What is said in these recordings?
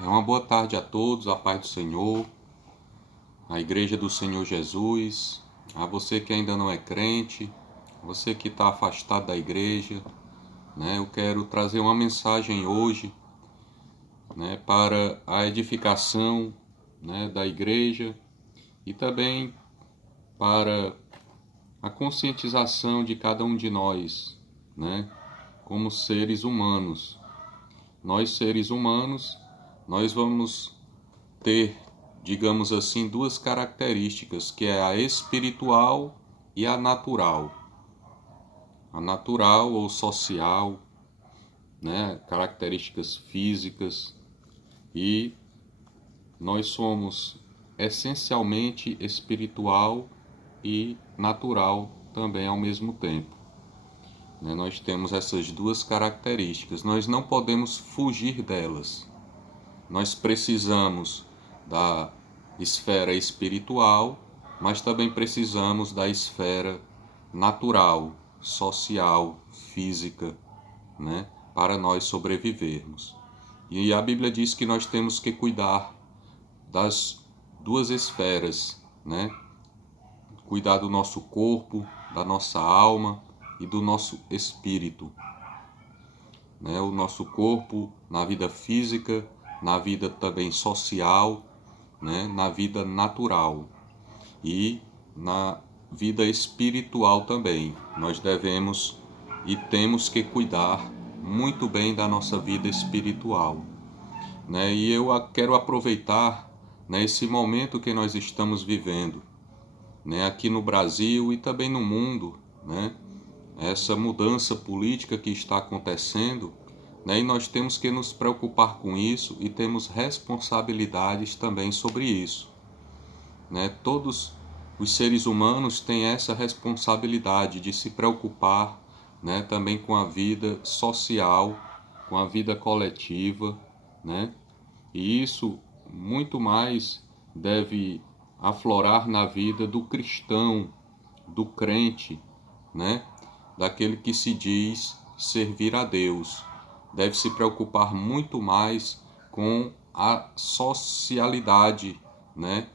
Uma boa tarde a todos, a paz do Senhor, a Igreja do Senhor Jesus, a você que ainda não é crente, você que está afastado da igreja, né? Eu quero trazer uma mensagem hoje, né, para a edificação, né, da igreja e também para a conscientização de cada um de nós, né, como seres humanos. Nós, seres humanos, nós vamos ter, digamos assim, duas características, que é a espiritual e a natural. A natural ou social, né, características físicas, e nós somos essencialmente espiritual e natural também ao mesmo tempo. Nós temos essas duas características, nós não podemos fugir delas. Nós precisamos da esfera espiritual, mas também precisamos da esfera natural, social, física, né, para nós sobrevivermos. E a Bíblia diz que nós temos que cuidar das duas esferas, né? Cuidar do nosso corpo, da nossa alma e do nosso espírito, né? O nosso corpo na vida física, na vida também social, né? Na vida natural e na vida espiritual também. Nós devemos e temos que cuidar muito bem da nossa vida espiritual, né? E eu quero aproveitar, né, esse momento que nós estamos vivendo, né, aqui no Brasil e também no mundo, né? Essa mudança política que está acontecendo, né? E nós temos que nos preocupar com isso e temos responsabilidades também sobre isso, né? Todos os seres humanos têm essa responsabilidade de se preocupar, né, também com a vida social, com a vida coletiva, né? E isso muito mais deve aflorar na vida do cristão, do crente, né? Daquele que se diz servir a Deus. Deve se preocupar muito mais com a socialidade, né,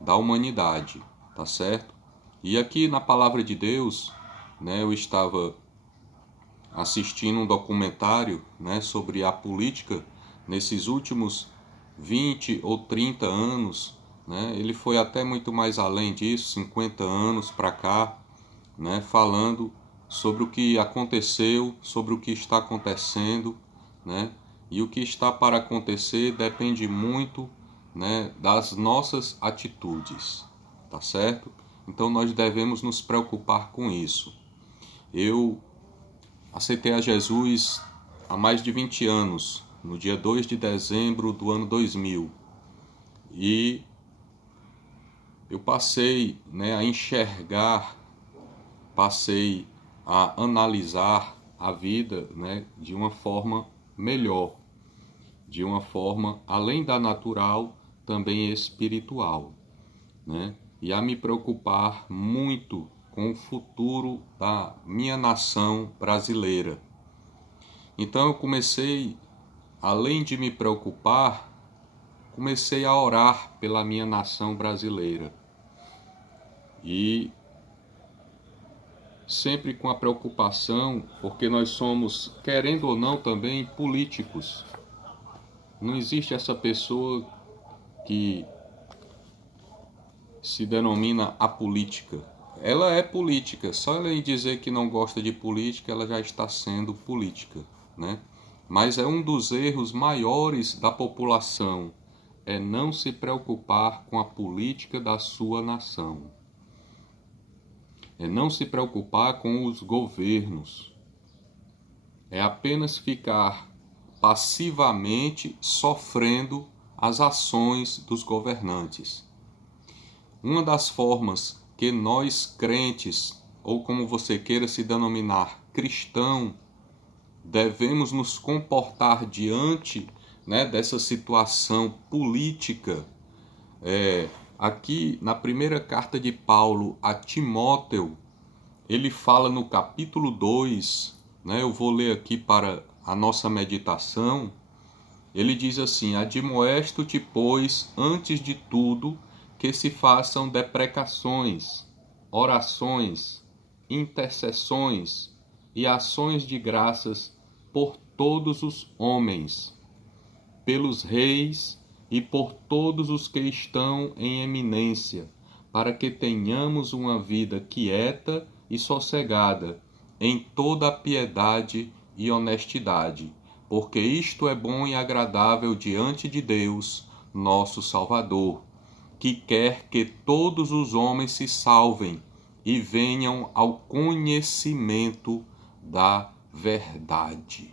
da humanidade, tá certo? E aqui na palavra de Deus, né, eu estava assistindo um documentário, né, sobre a política nesses últimos 20 ou 30 anos, né? Ele foi até muito mais além disso, 50 anos para cá, né, falando sobre o que aconteceu, sobre o que está acontecendo, né? E o que está para acontecer depende muito, né, das nossas atitudes, tá certo? Então nós devemos nos preocupar com isso. Eu aceitei a Jesus há mais de 20 anos, no dia 2 de dezembro do ano 2000. E eu passei, né, a enxergar, passei a analisar a vida, né, de uma forma melhor, de uma forma além da natural, também espiritual, né? E a me preocupar muito com o futuro da minha nação brasileira. Então eu comecei, além de me preocupar, comecei a orar pela minha nação brasileira. E sempre com a preocupação, porque nós somos, querendo ou não, também políticos. Não existe essa pessoa que se denomina apolítica. Ela é política, só ela em dizer que não gosta de política, ela já está sendo política, né? Mas é um dos erros maiores da população, é não se preocupar com a política da sua nação. É não se preocupar com os governos. É apenas ficar passivamente sofrendo as ações dos governantes. Uma das formas que nós crentes, ou como você queira se denominar, cristão, devemos nos comportar diante, né, dessa situação política. Aqui na primeira carta de Paulo a Timóteo, ele fala no capítulo 2, né, eu vou ler aqui para a nossa meditação, Ele diz assim: admoesto-te, pois, antes de tudo, que se façam deprecações, orações, intercessões e ações de graças por todos os homens, pelos reis e por todos os que estão em eminência, para que tenhamos uma vida quieta e sossegada, em toda a piedade e honestidade, porque isto é bom e agradável diante de Deus, nosso Salvador, que quer que todos os homens se salvem e venham ao conhecimento da verdade.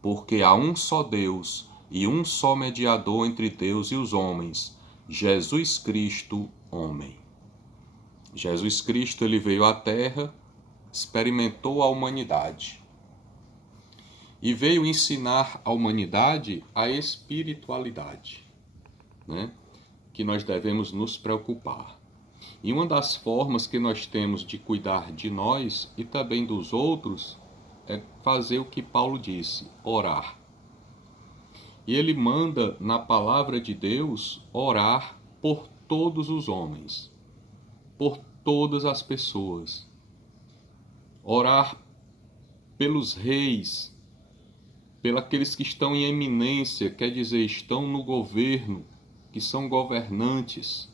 Porque há um só Deus e um só mediador entre Deus e os homens, Jesus Cristo, homem. Jesus Cristo, ele veio à Terra, experimentou a humanidade e veio ensinar à humanidade a espiritualidade, né? Que nós devemos nos preocupar. E uma das formas que nós temos de cuidar de nós e também dos outros é fazer o que Paulo disse, orar. E ele manda na palavra de Deus orar por todos os homens, por todas as pessoas. Orar pelos reis, pelos aqueles que estão em eminência, quer dizer, estão no governo, que são governantes.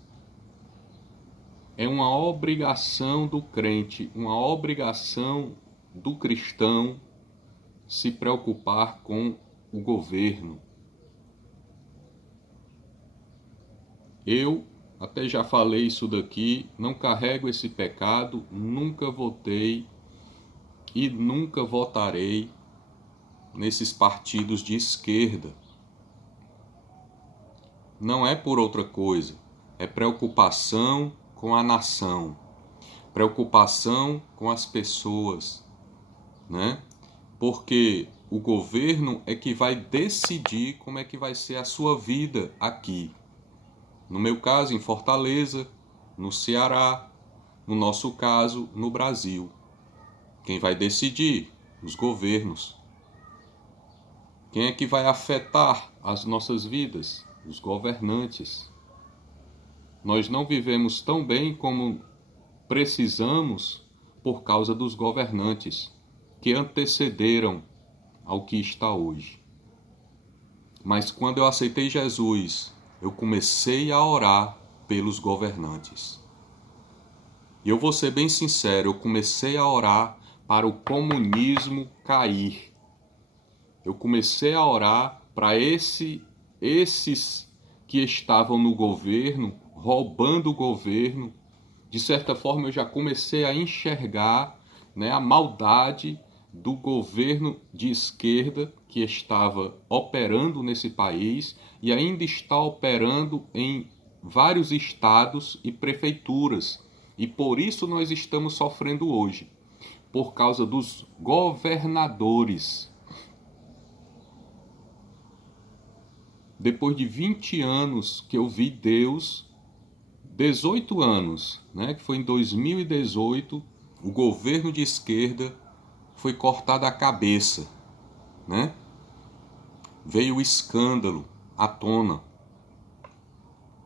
É uma obrigação do crente, uma obrigação do cristão se preocupar com o governo. Eu até já falei isso daqui, não carrego esse pecado, nunca votei e nunca votarei nesses partidos de esquerda. Não é por outra coisa, é preocupação com a nação, preocupação com as pessoas, né? Porque o governo é que vai decidir como é que vai ser a sua vida aqui. No meu caso, em Fortaleza, no Ceará, no nosso caso, no Brasil. Quem vai decidir? Os governos. Quem é que vai afetar as nossas vidas? Os governantes. Nós não vivemos tão bem como precisamos por causa dos governantes que antecederam ao que está hoje. Mas quando eu aceitei Jesus, eu comecei a orar pelos governantes. E eu vou ser bem sincero, eu comecei a orar para o comunismo cair. Eu comecei a orar para esses que estavam no governo, roubando o governo. De certa forma, eu já comecei a enxergar, né, a maldade do governo de esquerda que estava operando nesse país e ainda está operando em vários estados e prefeituras. E por isso nós estamos sofrendo hoje, por causa dos governadores. Depois de 20 anos que eu vi Deus, 18 anos, né, que foi em 2018, o governo de esquerda foi cortado a cabeça, né? Veio o escândalo à tona.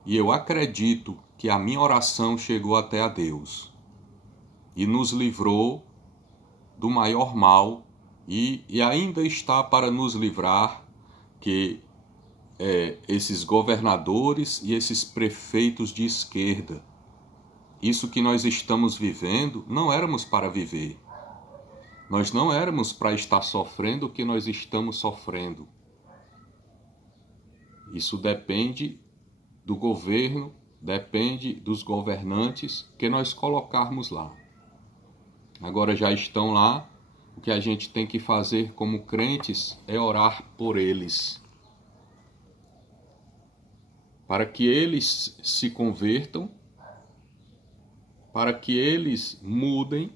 E eu acredito que a minha oração chegou até a Deus e nos livrou do maior mal e ainda está para nos livrar, que esses governadores e esses prefeitos de esquerda. Isso que nós estamos vivendo, não éramos para viver. Nós não éramos para estar sofrendo o que nós estamos sofrendo. Isso depende do governo, depende dos governantes que nós colocarmos lá. Agora já estão lá, o que a gente tem que fazer como crentes é orar por eles, para que eles se convertam, para que eles mudem.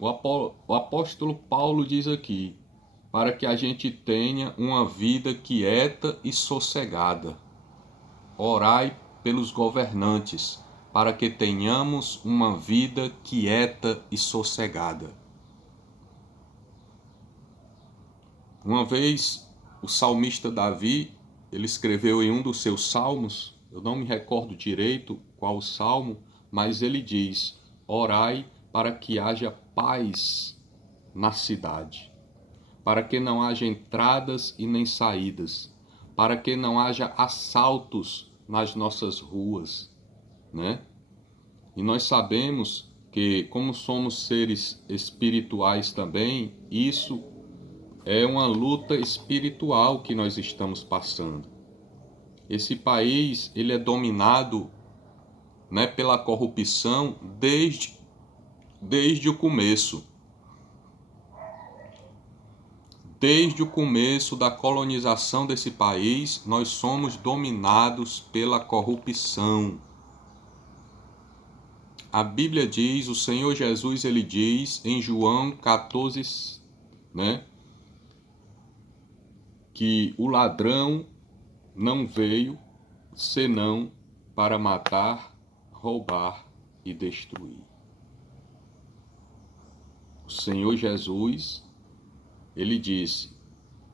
O apóstolo Paulo diz aqui, para que a gente tenha uma vida quieta e sossegada. Orai pelos governantes, para que tenhamos uma vida quieta e sossegada. Uma vez o salmista Davi, ele escreveu em um dos seus salmos, eu não me recordo direito qual o salmo, mas ele diz: orai para que haja paz na cidade, para que não haja entradas e nem saídas, para que não haja assaltos nas nossas ruas, né? E nós sabemos que, como somos seres espirituais também, isso é uma luta espiritual que nós estamos passando. Esse país, ele é dominado, né, pela corrupção desde o começo. Desde o começo da colonização desse país, nós somos dominados pela corrupção. A Bíblia diz, o Senhor Jesus, ele diz em João 14, né, que o ladrão não veio senão para matar, roubar e destruir. O Senhor Jesus, ele disse,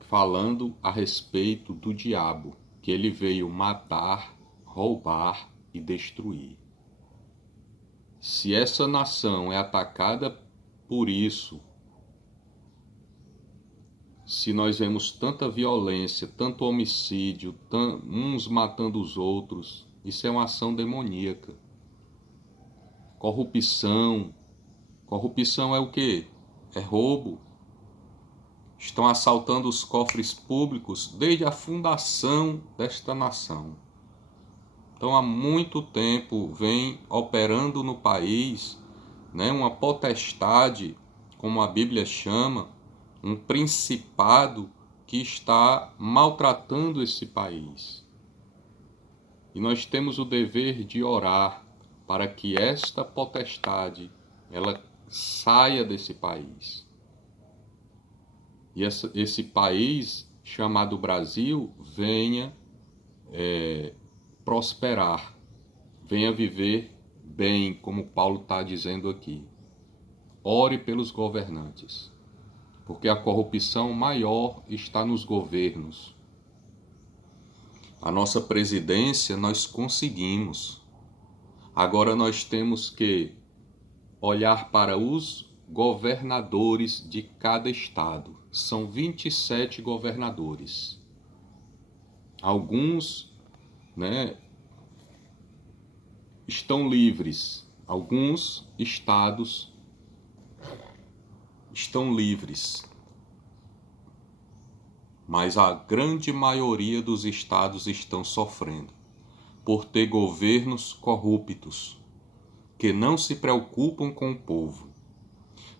falando a respeito do diabo, que ele veio matar, roubar e destruir. Se essa nação é atacada por isso, se nós vemos tanta violência, tanto homicídio, uns matando os outros, isso é uma ação demoníaca. Corrupção. Corrupção é o quê? É roubo. Estão assaltando os cofres públicos desde a fundação desta nação. Então, há muito tempo vem operando no país, né, uma potestade, como a Bíblia chama, um principado que está maltratando esse país. E nós temos o dever de orar para que esta potestade ela saia desse país. E esse país chamado Brasil venha prosperar, venha viver bem, como Paulo está dizendo aqui. Ore pelos governantes, porque a corrupção maior está nos governos. A nossa presidência nós conseguimos. Agora nós temos que olhar para os governadores de cada estado. São 27 governadores. Alguns, né, estão livres. Alguns estados estão livres. Mas a grande maioria dos estados estão sofrendo por ter governos corruptos, que não se preocupam com o povo,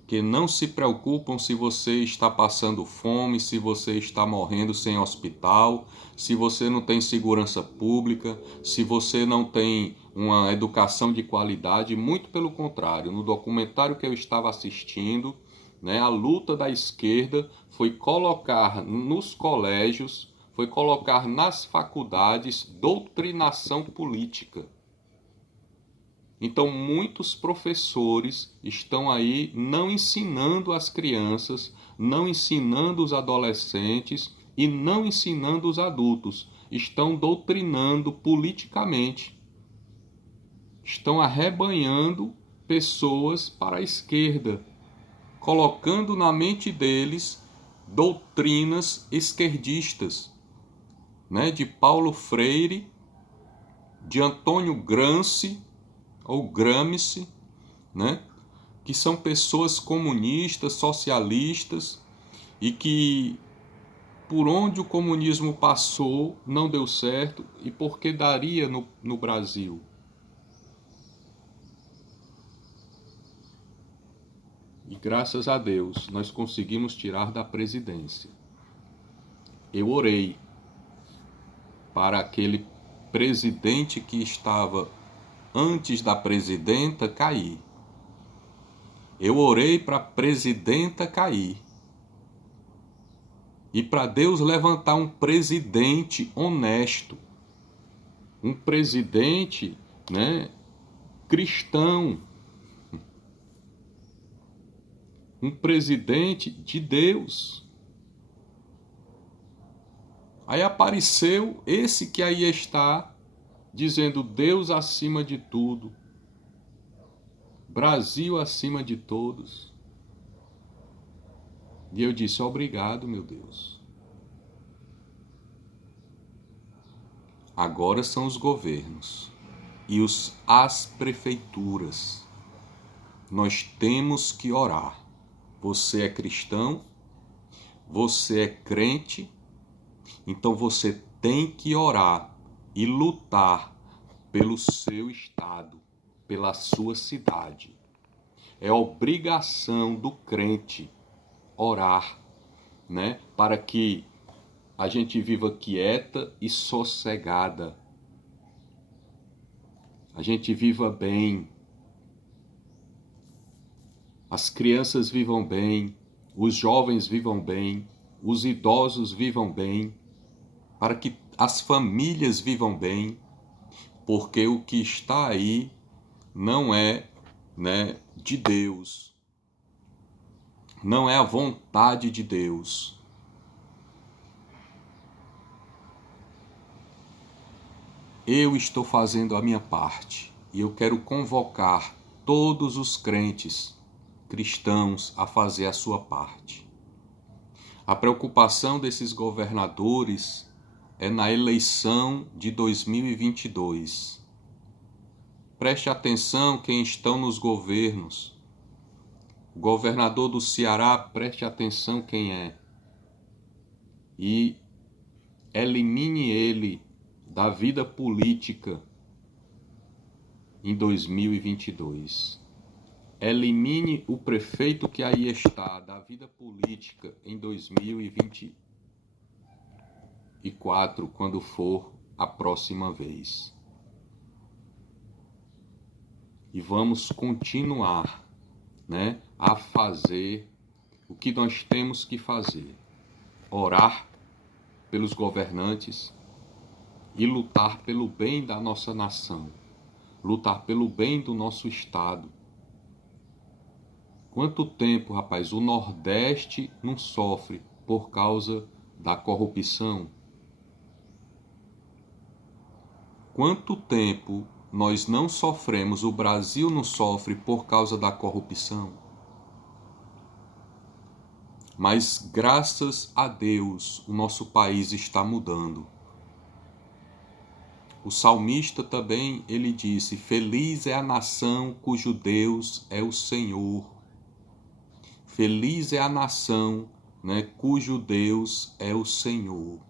que não se preocupam se você está passando fome, se você está morrendo sem hospital, se você não tem segurança pública, se você não tem uma educação de qualidade. Muito pelo contrário, no documentário que eu estava assistindo, né, a luta da esquerda foi colocar nos colégios, foi colocar nas faculdades doutrinação política. Então, muitos professores estão aí não ensinando as crianças, não ensinando os adolescentes e não ensinando os adultos. Estão doutrinando politicamente. Estão arrebanhando pessoas para a esquerda, colocando na mente deles doutrinas esquerdistas, né? De Paulo Freire, de Antônio Gramsci, ou Gramsci, né? Que são pessoas comunistas, socialistas, e que por onde o comunismo passou não deu certo, e porque daria no Brasil. E graças a Deus nós conseguimos tirar da presidência. Eu orei para aquele presidente que estava antes da presidenta cair. Eu orei para a presidenta cair. E para Deus levantar um presidente honesto. Um presidente, né, cristão. Um presidente de Deus. Aí apareceu esse que aí está, dizendo Deus acima de tudo, Brasil acima de todos. E eu disse, obrigado, meu Deus. Agora são os governos e as prefeituras. Nós temos que orar. Você é cristão, você é crente, então você tem que orar e lutar pelo seu estado, pela sua cidade. É obrigação do crente orar, né? Para que a gente viva quieta e sossegada. A gente viva bem. As crianças vivam bem, os jovens vivam bem, os idosos vivam bem, para que as famílias vivam bem, porque o que está aí não é, né, de Deus. Não é a vontade de Deus. Eu estou fazendo a minha parte e eu quero convocar todos os crentes cristãos a fazer a sua parte. A preocupação desses governadores é na eleição de 2022. Preste atenção quem estão nos governos. O governador do Ceará, preste atenção quem é. E elimine ele da vida política em 2022. Elimine o prefeito que aí está da vida política em 2024, quando for a próxima vez. E vamos continuar, né, a fazer o que nós temos que fazer. Orar pelos governantes e lutar pelo bem da nossa nação. Lutar pelo bem do nosso estado. Quanto tempo, rapaz, o Nordeste não sofre por causa da corrupção? Quanto tempo nós não sofremos, o Brasil não sofre por causa da corrupção? Mas graças a Deus, o nosso país está mudando. O salmista também, ele disse, feliz é a nação cujo Deus é o Senhor. Feliz é a nação, né, cujo Deus é o Senhor.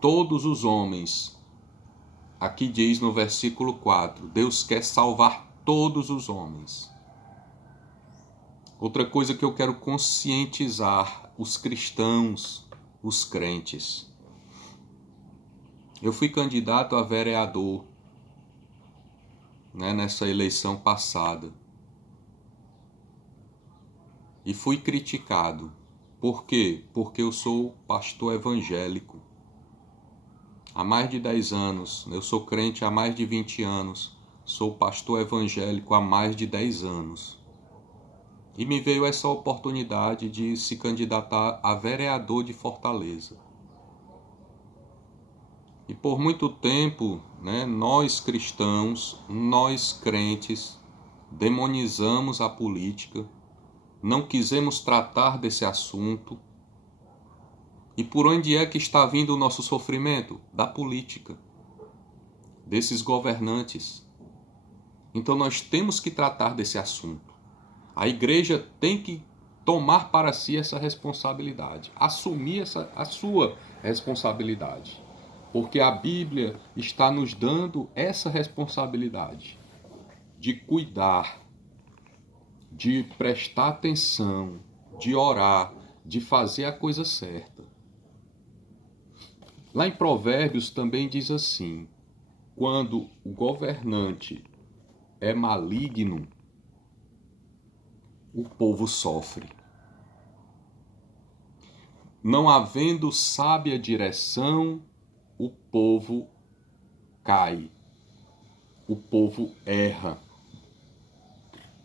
Todos os homens, aqui diz no versículo 4, Deus quer salvar todos os homens. Outra coisa que eu quero conscientizar os cristãos, os crentes. Eu fui candidato a vereador, né, nessa eleição passada. E fui criticado. Por quê? Porque eu sou pastor evangélico. Há mais de 10 anos, eu sou crente há mais de 20 anos, sou pastor evangélico há mais de 10 anos. E me veio essa oportunidade de se candidatar a vereador de Fortaleza. E por muito tempo, né, nós cristãos, nós crentes, demonizamos a política, não quisemos tratar desse assunto. E por onde é que está vindo o nosso sofrimento? Da política, desses governantes. Então nós temos que tratar desse assunto. A igreja tem que tomar para si essa responsabilidade, assumir a sua responsabilidade. Porque a Bíblia está nos dando essa responsabilidade de cuidar, de prestar atenção, de orar, de fazer a coisa certa. Lá em Provérbios também diz assim, quando o governante é maligno, o povo sofre. Não havendo sábia direção, o povo cai, o povo erra.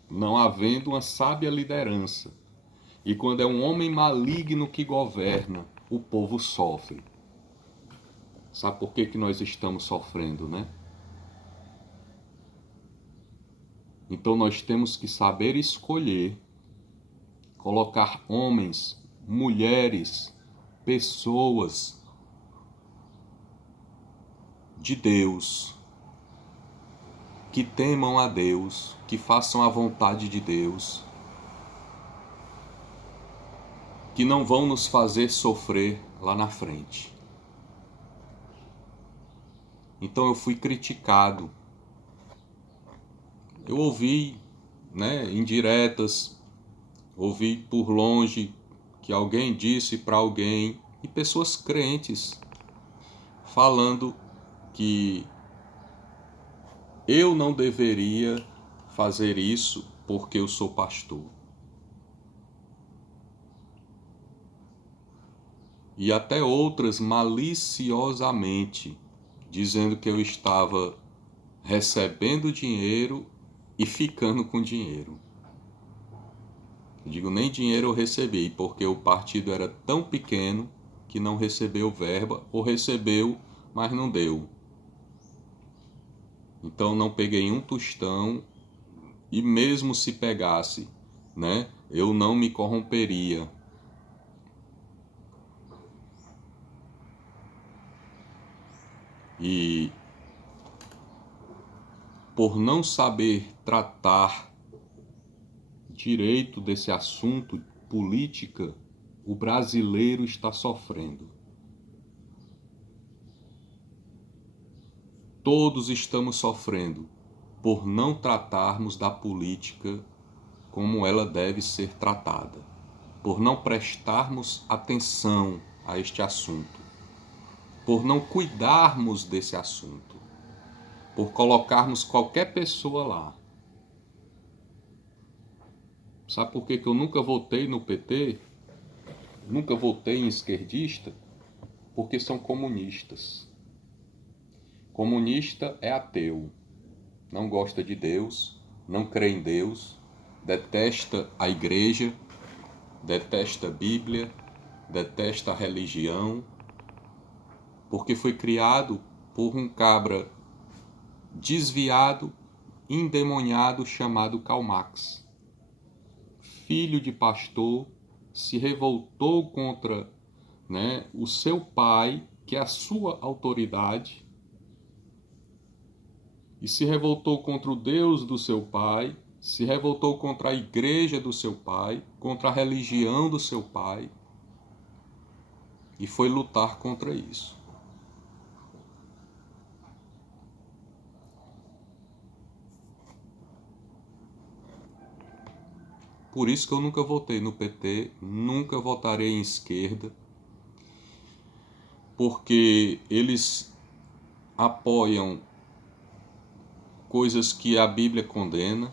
Não havendo uma sábia liderança. E quando é um homem maligno que governa, o povo sofre. Sabe por que que nós estamos sofrendo, né? Então nós temos que saber escolher, colocar homens, mulheres, pessoas de Deus, que temam a Deus, que façam a vontade de Deus, que não vão nos fazer sofrer lá na frente. Então eu fui criticado. Eu ouvi, né, indiretas, ouvi por longe que alguém disse para alguém, e pessoas crentes falando que eu não deveria fazer isso porque eu sou pastor. E até outras maliciosamente, dizendo que eu estava recebendo dinheiro e ficando com dinheiro. Eu digo, nem dinheiro eu recebi, porque o partido era tão pequeno que não recebeu verba, ou recebeu, mas não deu. Então não peguei um tostão, e mesmo se pegasse, né, eu não me corromperia. E por não saber tratar direito desse assunto, política, o brasileiro está sofrendo. Todos estamos sofrendo por não tratarmos da política como ela deve ser tratada, por não prestarmos atenção a este assunto, por não cuidarmos desse assunto, por colocarmos qualquer pessoa lá. Sabe por que eu nunca votei no PT? Nunca votei em esquerdista? Porque são comunistas. Comunista é ateu, não gosta de Deus, não crê em Deus, detesta a igreja, detesta a Bíblia, detesta a religião, porque foi criado por um cabra desviado, endemoniado chamado Karl Marx. Filho de pastor, se revoltou contra, né, o seu pai, que é a sua autoridade, e se revoltou contra o Deus do seu pai, se revoltou contra a igreja do seu pai, contra a religião do seu pai, e foi lutar contra isso. Por isso que eu nunca votei no PT, nunca votarei em esquerda, porque eles apoiam coisas que a Bíblia condena.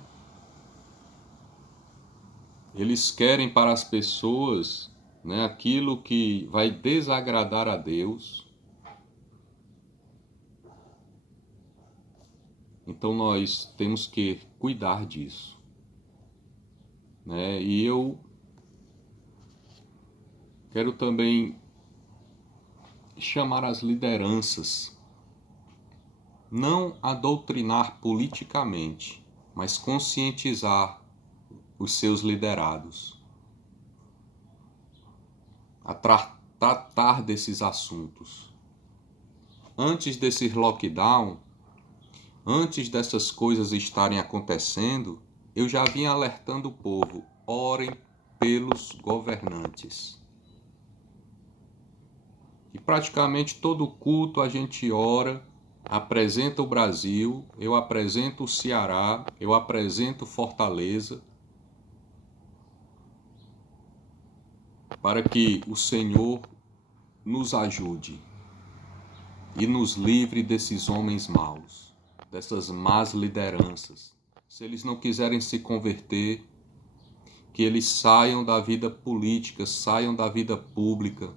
Eles querem para as pessoas, né, aquilo que vai desagradar a Deus. Então nós temos que cuidar disso, né? E eu quero também chamar as lideranças, não a doutrinar politicamente, mas conscientizar os seus liderados a tratar desses assuntos. Antes desse lockdown, antes dessas coisas estarem acontecendo, eu já vinha alertando o povo: orem pelos governantes. E praticamente todo culto a gente ora, apresenta o Brasil, eu apresento o Ceará, eu apresento Fortaleza, para que o Senhor nos ajude e nos livre desses homens maus, dessas más lideranças. Se eles não quiserem se converter, que eles saiam da vida política, saiam da vida pública,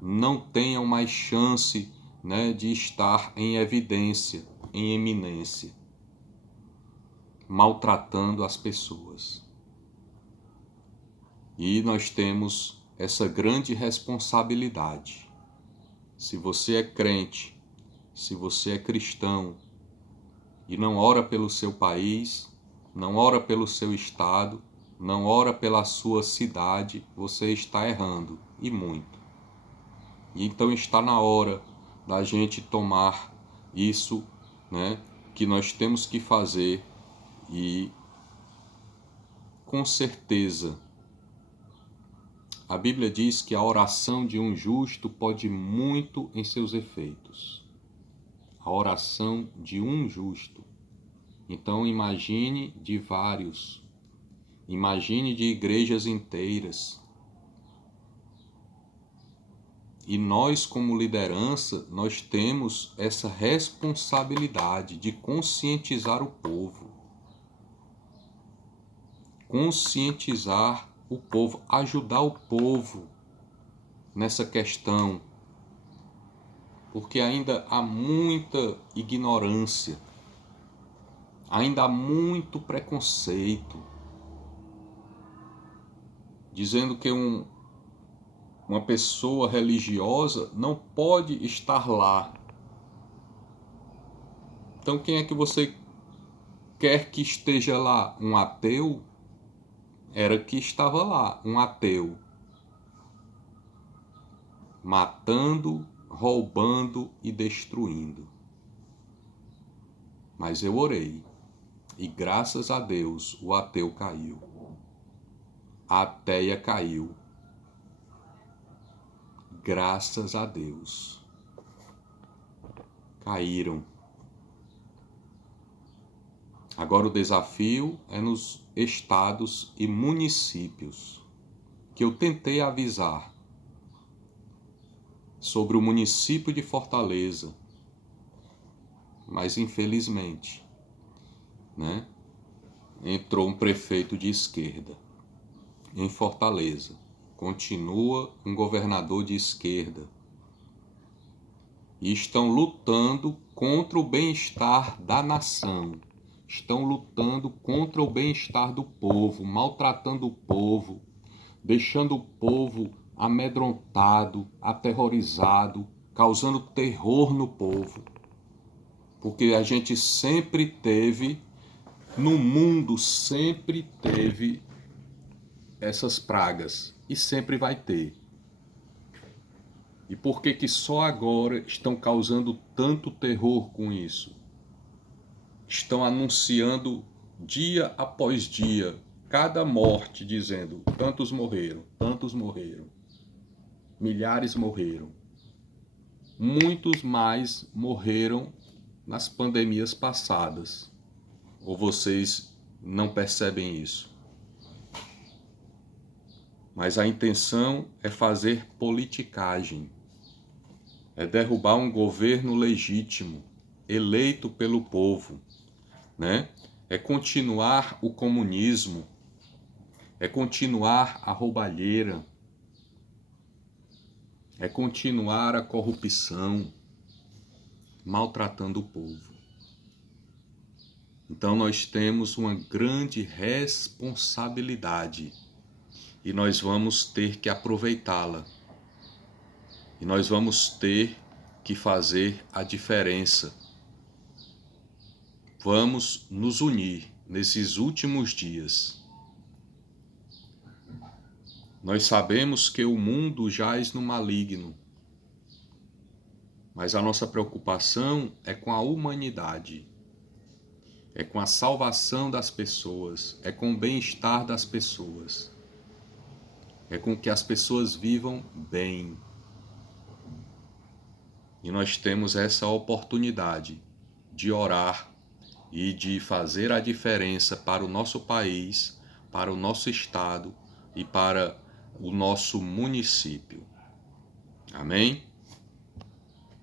não tenham mais chance, né, de estar em evidência, em eminência, maltratando as pessoas. E nós temos essa grande responsabilidade. Se você é crente, se você é cristão e não ora pelo seu país, não ora pelo seu estado, não ora pela sua cidade, você está errando, e muito. E então está na hora da gente tomar isso, né, que nós temos que fazer, e com certeza a Bíblia diz que a oração de um justo pode muito em seus efeitos. A oração de um justo. Então imagine de vários. Imagine de igrejas inteiras. E nós, como liderança, nós temos essa responsabilidade de conscientizar o povo. Conscientizar o povo, ajudar o povo nessa questão, porque ainda há muita ignorância, ainda há muito preconceito, dizendo que uma pessoa religiosa não pode estar lá. Então quem é que você quer que esteja lá? Um ateu? Era que estava lá, um ateu, matando, roubando e destruindo. Mas eu orei, e graças a Deus o ateu caiu. A ateia caiu. Graças a Deus. Caíram. Agora o desafio é nos estados e municípios, que eu tentei avisar sobre o município de Fortaleza, mas infelizmente, né, entrou um prefeito de esquerda em Fortaleza. Continua um governador de esquerda. E estão lutando contra o bem-estar da nação. Estão lutando contra o bem-estar do povo, maltratando o povo, deixando o povo amedrontado, aterrorizado, causando terror no povo. Porque a gente sempre teve, no mundo sempre teve essas pragas e sempre vai ter. E por que só agora estão causando tanto terror com isso? Estão anunciando dia após dia, cada morte, dizendo: tantos morreram, milhares morreram. Muitos mais morreram nas pandemias passadas. Ou vocês não percebem isso? Mas a intenção é fazer politicagem. É derrubar um governo legítimo, eleito pelo povo, né? É continuar o comunismo, é continuar a roubalheira, é continuar a corrupção, maltratando o povo. Então nós temos uma grande responsabilidade e nós vamos ter que aproveitá-la. E nós vamos ter que fazer a diferença. Vamos nos unir nesses últimos dias. Nós sabemos que o mundo jaz no maligno, mas a nossa preocupação é com a humanidade, é com a salvação das pessoas, é com o bem-estar das pessoas, é com que as pessoas vivam bem. E nós temos essa oportunidade de orar e de fazer a diferença para o nosso país, para o nosso estado e para o nosso município. Amém?